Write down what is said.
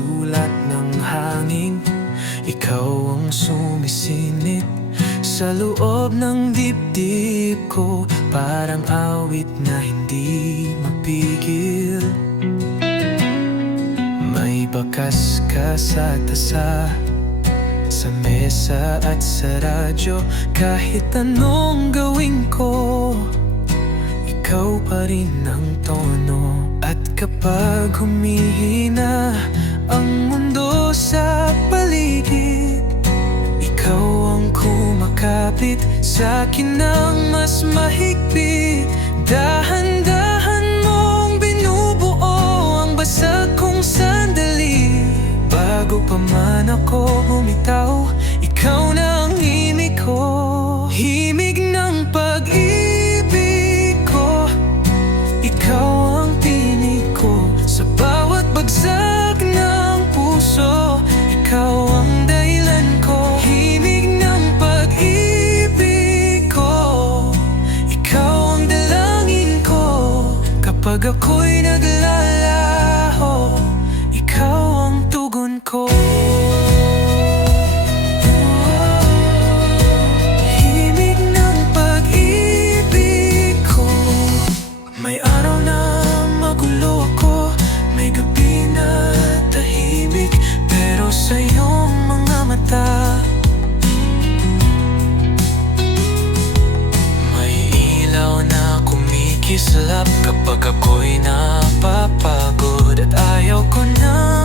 sulat ng hangin. Ikaw ang sumisinit sa loob ng dibdib ko, parang awit na hindi mapigil. May bakas ka sa tasa, sa mesa at sa radyo. Kahit anong gawin ko, ikaw pa rin ang tono. At kapag humihina ang mundo sa paligid, ikaw ang kumakapit sa'kin ng mas mahigpit. Dahan-dahan mong binubuo ang basag kong sandali. Bago pa man ako bumitaw, ikaw na ang himig ko. Himig ng pag-ibig ko, ikaw ang tinig ko. Sa bawat bagsak ng puso, ikaw ang dahilan ko. Himig ng pag-ibig ko, ikaw ang dalangin ko. Kapag ako'y naglalaho, ikaw ang tugon ko. Himig ng pag-ibig ko. May araw na magulo ako, may gabi na tahimik, pero sa iyong mga mata may ilaw na kumikislap. Kapag ako'y napapagod at ayaw ko na